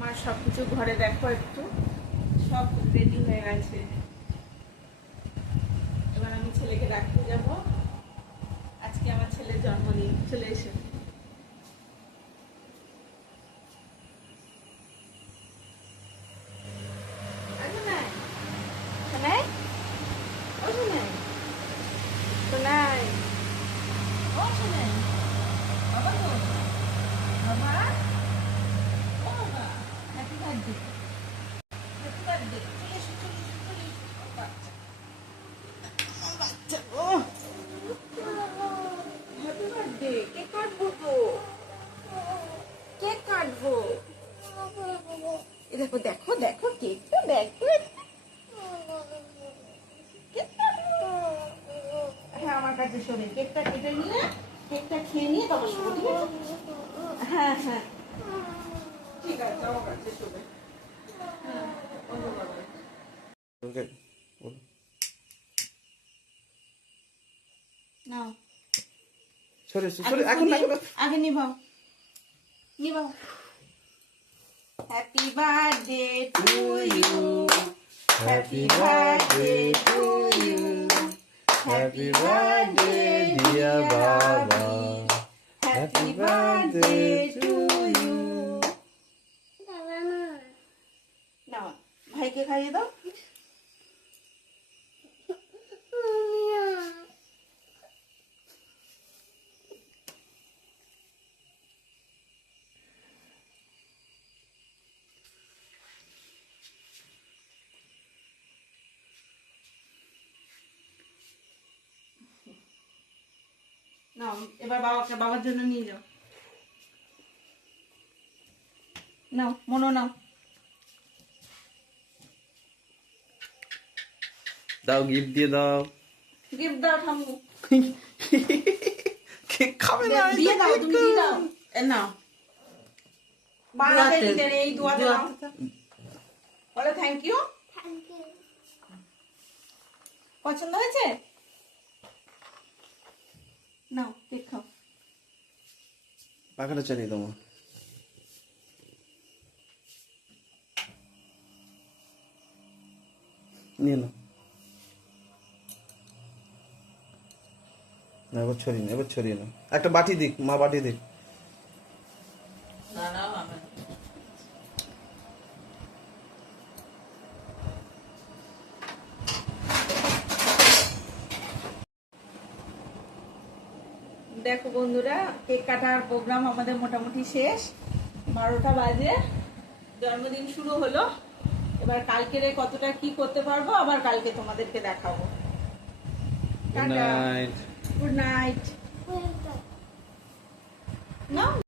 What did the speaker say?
আমার সবকিছু ঘরে দেখো একটু, সব রেডি হয়ে গেছে। এবার আমি ছেলেকে রাখতে যাব। আজকে আমার ছেলের জন্মদিন। চলে এসে দেখো দেখো দেখো কেকটা দেখো। হ্যাঁ আমার কাছে শোনে, কেকটা কেটে নিয়ে কেকটা খেয়ে নিয়ে তারপর শোবো, ঠিক আছে? হ্যাঁ হ্যাঁ ঠিক আছে, আমার কাছে শোবে। নাও আগে নিভাও নিভাও। Happy birthday to you, happy birthday to you, happy birthday dear বাবা, হ্যাপি বার্থডে টু ইউ। নাও ভাইকে খাইয়ে দাও। নাও এবার বাবার জন্য নিয়ে যাও। নাও মনো নাও, দাও গিফট দিয়ে দাও। গিফট দাও ঠাম্মু। কেক খাবে না, দিয়ে দাও, তুমি দিয়ে দাও। এ নাও বাড়াতে দিতে এই দুয়াতে দাও। বলো থ্যাংক ইউ। পছন্দ হয়েছে? নাও কেক খাও। পাখাটা চালিয়ে দাও। নিয়ে নাও। না এবার ছড়িয়ে নাও, এবার ছড়িয়ে নাও। একটা বাটি দিক, মা বাটি দিক। দেখো বন্ধুরা, কেক কাটার প্রোগ্রাম আমাদের মোটামুটি শেষ। 12টা বাজে, জন্মদিন শুরু হলো। এবার কালকের কতটা কি করতে পারবো আবার কালকে তোমাদেরকে দেখাবো। Good night. Good night. না